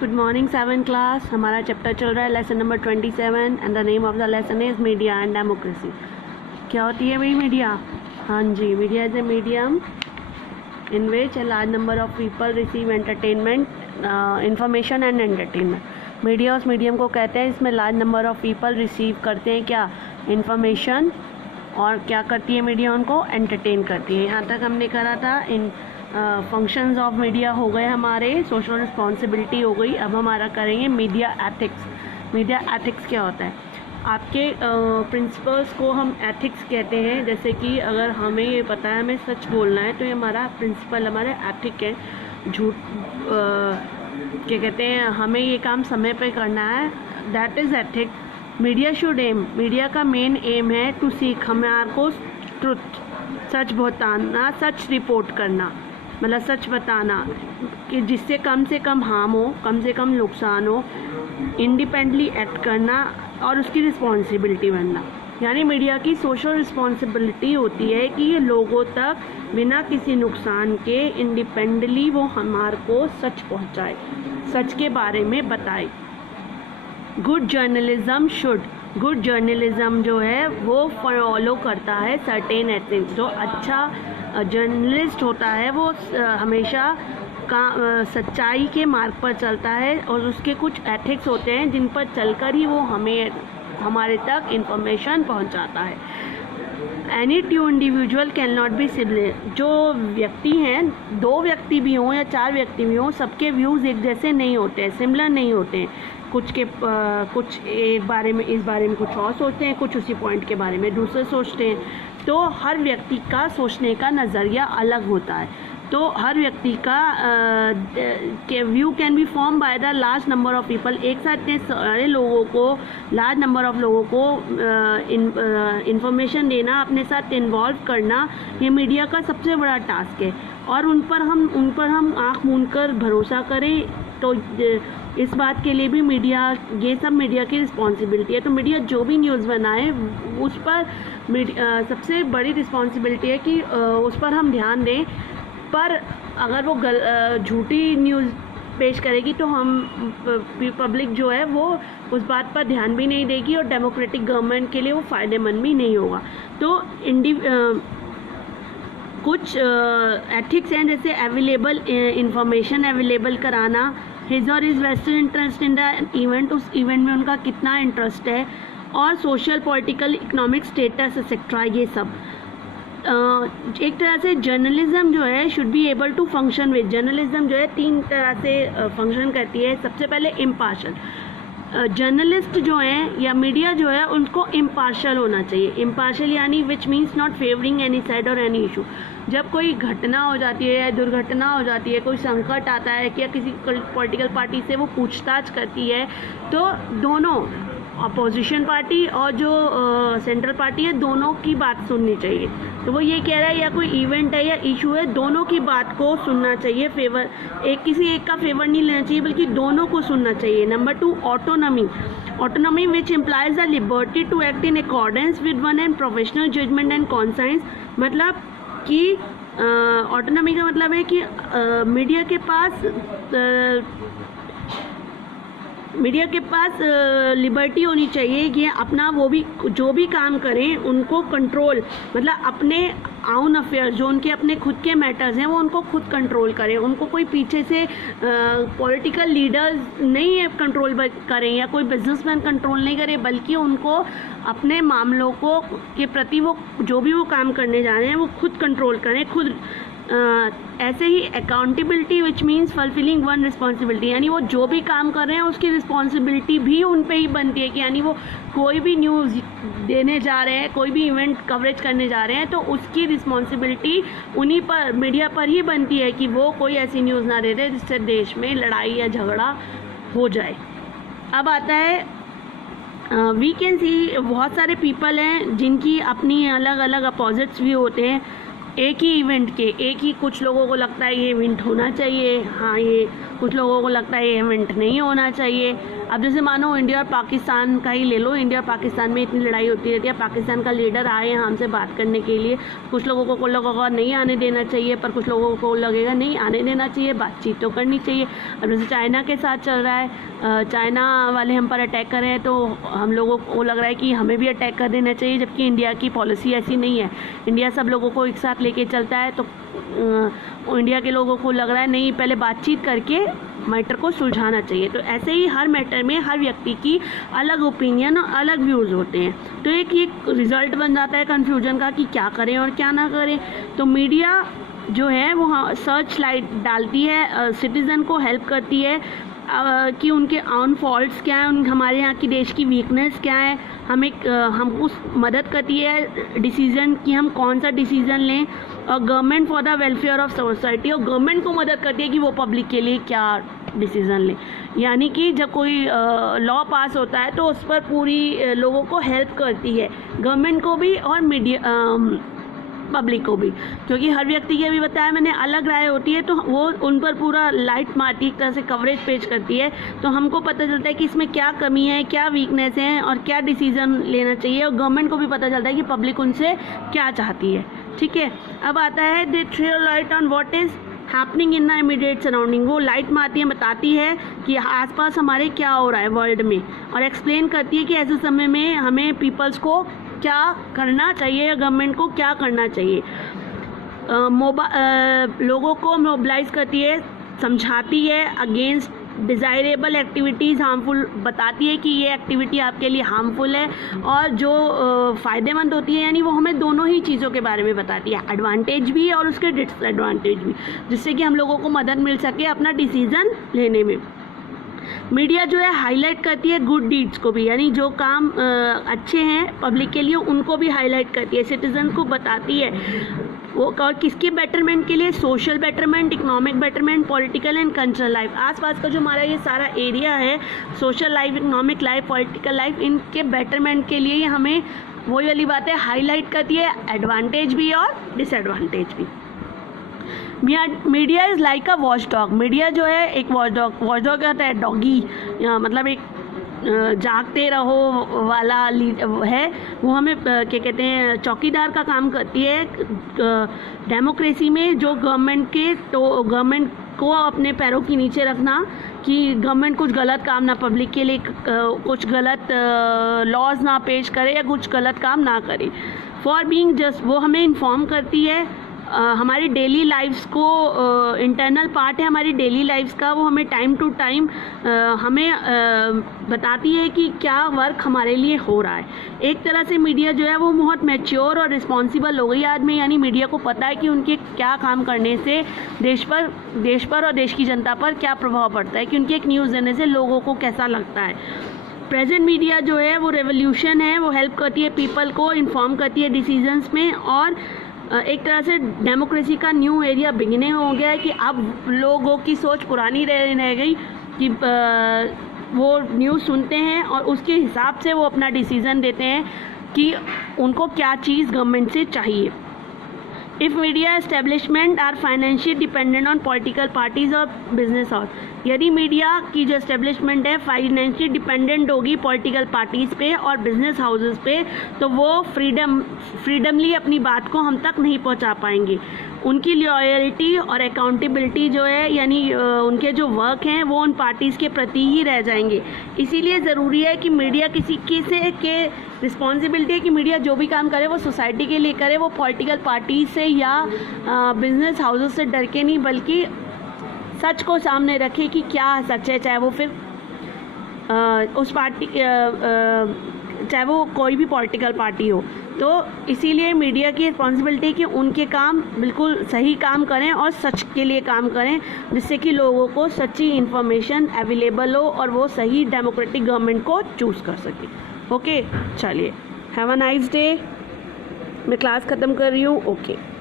Good morning 7 class. हमारा chapter चल रहा है lesson number 27 and the name of the lesson is media and democracy. क्या होती है भाई मीडिया? हाँ जी, media is a medium in which a large number of people receive entertainment, information and entertainment. Media उस मीडियम को कहते हैं इसमें large number of people receive करते हैं क्या? इन्फॉर्मेशन। और क्या करती है मीडिया? उनको एंटरटेन करती है। यहाँ तक हमने करा था इन फंक्शंस ऑफ मीडिया हो गए, हमारे सोशल रिस्पॉन्सिबिलिटी हो गई। अब हमारा करेंगे मीडिया एथिक्स। मीडिया एथिक्स क्या होता है? आपके प्रिंसिपल्स को हम एथिक्स कहते हैं। जैसे कि अगर हमें ये पता है हमें सच बोलना है तो ये हमारा प्रिंसिपल, हमारे एथिक है। झूठ क्या कहते हैं, हमें ये काम समय पे करना है, that is ethic. Media should aim, media का मेन एम है टू सीक, हमारे को ट्रुथ, सच बताना, सच रिपोर्ट करना, मतलब सच बताना कि जिससे कम से कम हार्म हो, कम से कम नुकसान हो, इंडिपेंडेंटली एक्ट करना और उसकी रिस्पॉन्सिबिलिटी बनना। यानी मीडिया की सोशल रिस्पॉन्सिबिलिटी होती है कि ये लोगों तक बिना किसी नुकसान के इंडिपेंडेंटली वो हमारे को सच पहुंचाए, सच के बारे में बताए। Good journalism should, good journalism जो है वो फॉलो करता है सर्टेन एथिक्स। जो अच्छा जर्नलिस्ट होता है वो हमेशा सच्चाई के मार्ग पर चलता है और उसके कुछ एथिक्स होते हैं जिन पर चलकर ही वो हमारे तक इंफॉर्मेशन पहुंचाता है। Any two individual can not be similar. जो व्यक्ति हैं, दो व्यक्ति भी हों या चार व्यक्ति भी हों, सबके व्यूज़ एक जैसे नहीं होते हैं, सिमिलर नहीं होते हैं। कुछ एक बारे में, इस बारे में कुछ और सोचते हैं, कुछ उसी पॉइंट के बारे में दूसरे सोचते हैं। तो हर व्यक्ति का सोचने का नज़रिया अलग होता है। तो हर व्यक्ति का के view can be form by the large number of people. एक साथ इतने सारे लोगों को, लार्ज नंबर ऑफ लोगों को इंफॉर्मेशन देना, अपने साथ इन्वॉल्व करना, ये मीडिया का सबसे बड़ा टास्क है। और उन पर हम आँख मूंद कर भरोसा करें तो इस बात के लिए भी ये सब मीडिया की रिस्पॉन्सिबिलिटी है। तो मीडिया जो भी न्यूज़ बनाए उस पर सबसे बड़ी रिस्पॉन्सिबिलिटी है कि उस पर हम ध्यान दें। पर अगर वो झूठी न्यूज़ पेश करेगी तो पब्लिक जो है वो उस बात पर ध्यान भी नहीं देगी और डेमोक्रेटिक गवर्नमेंट के लिए वो फ़ायदेमंद भी नहीं होगा। तो कुछ एथिक्स हैं, जैसे अवेलेबल इंफॉर्मेशन अवेलेबल कराना, हिज और his vested interest in the event, उस इवेंट में उनका कितना इंटरेस्ट है, और social political economic status et cetera, ये सब। एक तरह से जर्नलिज्म जो है should be able to function with, journalism जो है तीन तरह से फंक्शन करती है। सबसे पहले इम्पार्शल, जर्नलिस्ट जो हैं या मीडिया जो है उनको इम्पार्शल होना चाहिए। इम्पार्शल यानी which means not favouring any side और एनी इशू। जब कोई घटना हो जाती है या दुर्घटना हो जाती है, कोई संकट आता है या किसी पॉलिटिकल पार्टी से वो पूछताछ करती है, तो दोनों अपोजिशन पार्टी और जो सेंट्रल पार्टी है, दोनों की बात सुननी चाहिए। तो वो ये कह रहा है या कोई इवेंट है या इशू है, दोनों की बात को सुनना चाहिए। किसी एक का फेवर नहीं लेना चाहिए बल्कि दोनों को सुनना चाहिए। Number 2, autonomy, autonomy which implies the liberty to act in accordance with one and professional judgement and conscience. मतलब कि ऑटोनॉमी का मतलब है कि मीडिया के पास लिबर्टी होनी चाहिए कि अपना वो भी जो भी काम करें उनको कंट्रोल, मतलब अपने आउन अफेयर, जो उनके अपने खुद के मैटर्स हैं वो उनको खुद कंट्रोल करें। उनको कोई पीछे से पॉलिटिकल लीडर्स नहीं है कंट्रोल करें या कोई बिजनेसमैन कंट्रोल नहीं करे, बल्कि उनको अपने मामलों को के प्रति वो जो भी वो काम करने जा रहे हैं वो खुद कंट्रोल करें, खुद। ऐसे ही accountability which means fulfilling one responsibility, यानी वो जो भी काम कर रहे हैं उसकी रिस्पॉन्सिबिलिटी भी उन पे ही बनती है कि यानी वो कोई भी न्यूज़ देने जा रहे हैं, कोई भी इवेंट कवरेज करने जा रहे हैं, तो उसकी रिस्पॉन्सिबिलिटी उन्हीं पर, मीडिया पर ही बनती है कि वो कोई ऐसी न्यूज़ ना दे दे जिससे देश में लड़ाई या झगड़ा हो जाए। अब आता है वी कैन सी, बहुत सारे पीपल हैं जिनकी अपनी अलग अलग अपोजिट्स भी होते हैं। एक ही इवेंट के एक ही, कुछ लोगों को लगता है ये इवेंट होना चाहिए, हाँ ये कुछ लोगों को लगता है ये इवेंट नहीं होना चाहिए। अब जैसे मानो इंडिया और पाकिस्तान का ही ले लो, इंडिया और पाकिस्तान में इतनी लड़ाई होती रहती है, पाकिस्तान का लीडर आए यहाँ हमसे बात करने के लिए, कुछ लोगों को लगेगा नहीं आने देना चाहिए, पर कुछ लोगों को लगेगा नहीं आने देना चाहिए, बातचीत तो करनी चाहिए। अब जैसे चाइना के साथ चल रहा है, चाइना वाले हम पर अटैक कर रहे हैं, तो हम लोगों को लग रहा है कि हमें भी अटैक कर देना चाहिए, जबकि इंडिया की पॉलिसी ऐसी नहीं है। इंडिया सब लोगों को एक साथ लेके चलता है, तो इंडिया के लोगों को लग रहा है नहीं, पहले बातचीत करके मैटर को सुलझाना चाहिए। तो ऐसे ही हर मैटर में हर व्यक्ति की अलग ओपिनियन और अलग व्यूज़ होते हैं, तो एक रिज़ल्ट बन जाता है कन्फ्यूजन का कि क्या करें और क्या ना करें। तो मीडिया जो है वो सर्च लाइट डालती है, सिटीज़न को हेल्प करती है कि उनके ऑन फॉल्ट्स क्या हैं, हमारे यहाँ की देश की वीकनेस क्या है, हमको मदद करती है डिसीज़न कि हम कौन सा डिसीज़न लें, और government for the welfare of society, और गवर्नमेंट को मदद करती है कि वो पब्लिक के लिए क्या डिसीज़न लें। यानी कि जब कोई लॉ पास होता है तो उस पर पूरी लोगों को हेल्प करती है, गवर्नमेंट को भी और मीडिया पब्लिक को भी, क्योंकि हर व्यक्ति की अभी बताया मैंने अलग राय होती है, तो वो उन पर पूरा लाइट मारती है, एक तरह से कवरेज पेश करती है, तो हमको पता चलता है कि इसमें क्या कमी है, क्या वीकनेस है और क्या डिसीज़न लेना चाहिए, और गवर्नमेंट को भी पता चलता है कि पब्लिक उनसे क्या चाहती है। ठीक है, अब आता है they throw light on what is happening in the immediate surrounding. वो लाइट मारती है, बताती है कि आसपास हमारे क्या हो रहा है वर्ल्ड में, और एक्सप्लेन करती है कि ऐसे समय में हमें पीपल्स को क्या करना चाहिए या गवर्नमेंट को क्या करना चाहिए। लोगों को मोबिलाइज करती है, समझाती है अगेंस्ट डिज़ायरेबल एक्टिविटीज़, हार्मफुल, बताती है कि ये एक्टिविटी आपके लिए हार्मफुल है, और जो फ़ायदेमंद होती है, यानी वो हमें दोनों ही चीज़ों के बारे में बताती है, एडवांटेज भी और उसके डिसएडवांटेज भी, जिससे कि हम लोगों को मदद मिल सके अपना डिसीज़न लेने में। मीडिया जो है हाईलाइट करती है गुड डीड्स को भी, यानी जो काम अच्छे हैं पब्लिक के लिए उनको भी हाईलाइट करती है, सिटीजन को बताती है वो, और किसके बेटरमेंट के लिए, social betterment, economic betterment, political and cultural life. आसपास का जो हमारा ये सारा एरिया है, social life, economic life, political life, इनके बेटरमेंट के लिए ये वही वाली बात है हाईलाइट करती है, एडवांटेज भी और डिसएडवांटेज भी। Media is like a watch dog. Media जो है एक वॉच डॉग क्या होता है, डॉगी, मतलब एक जागते रहो वाला है, वो हमें क्या कहते हैं, चौकीदार का काम करती है डेमोक्रेसी में, जो गवर्नमेंट को अपने पैरों के नीचे रखना, कि गवर्नमेंट कुछ गलत काम ना, पब्लिक के लिए कुछ गलत लॉज ना पेश करे या कुछ गलत काम ना करे। फॉर बीइंग जस्ट, वो हमें इन्फॉर्म करती है, हमारी डेली लाइफ्स को, इंटरनल पार्ट है हमारी डेली लाइफ्स का, वो हमें टाइम टू टाइम हमें बताती है कि क्या वर्क हमारे लिए हो रहा है। एक तरह से मीडिया जो है वो बहुत मैच्योर और रिस्पॉन्सिबल हो गई आज में, यानी मीडिया को पता है कि उनके क्या काम करने से देश पर और देश की जनता पर क्या प्रभाव पड़ता है, कि उनकी एक न्यूज़ देने से लोगों को कैसा लगता है। प्रेजेंट मीडिया जो है वो रेवोल्यूशन है, वो हेल्प करती है पीपल को, इन्फॉर्म करती है डिसीजंस में, और एक तरह से डेमोक्रेसी का न्यू एरिया बिगिनिंग हो गया है, कि अब लोगों की सोच पुरानी रह गई कि वो न्यूज़ सुनते हैं और उसके हिसाब से वो अपना डिसीज़न देते हैं कि उनको क्या चीज़ गवर्नमेंट से चाहिए। If media establishment are financial dependent on political parties और बिजनेस हाउस, यदि मीडिया की जो एस्टेब्लिशमेंट है फाइनेंशियल डिपेंडेंट होगी पॉलिटिकल पार्टीज़ पे और बिजनेस हाउसेस पे, तो वो फ्रीडमली अपनी बात को हम तक नहीं पहुंचा पाएंगे। उनकी लॉयल्टी और अकाउंटेबिलिटी जो है, यानी उनके जो वर्क हैं वो उन पार्टीज़ के प्रति ही रह जाएंगे। इसीलिए ज़रूरी है कि मीडिया के रिस्पॉन्सिबिलिटी है कि मीडिया जो भी काम करे वो सोसाइटी के लिए करे, वो पॉलिटिकल पार्टी से या बिजनेस हाउसेस से डर के नहीं, बल्कि सच को सामने रखे कि क्या सच है, चाहे वो फिर उस पार्टी चाहे वो कोई भी पॉलिटिकल पार्टी हो। तो इसीलिए मीडिया की रिस्पॉन्सिबिलिटी कि उनके काम बिल्कुल सही काम करें और सच के लिए काम करें, जिससे कि लोगों को सच्ची इन्फॉर्मेशन अवेलेबल हो और वो सही डेमोक्रेटिक गवर्नमेंट को चूज़ कर सके। ओके, चलिए, हैव अ नाइस डे। मैं क्लास ख़त्म कर रही हूँ। ओके।